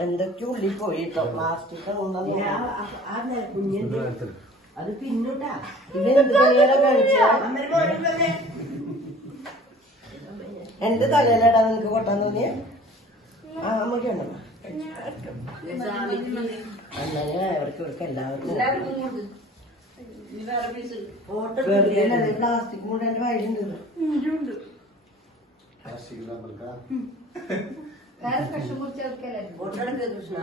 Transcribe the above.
എന്തൊക്കെ ഉള്ളിൽ പോയിട്ടോ പ്ലാസ്റ്റിക് കുഞ്ഞിന്റെ അത് പിന്നോട്ടാ ഇവരെന്ത് പണിയാ കഴിച്ചാ എന്റെ തലയിലടാ നിനക്ക് കൊട്ടാൻ തോന്നിയ അമ്മക്ക് ഉണ്ടോ അങ്ങനെ അവർക്ക് ഇവർക്ക് എല്ലാവർക്കും പ്ലാസ്റ്റിക് കൊണ്ട് എന്റെ വയലുണ്ട് കൃഷ്ണ കൃഷ്ണ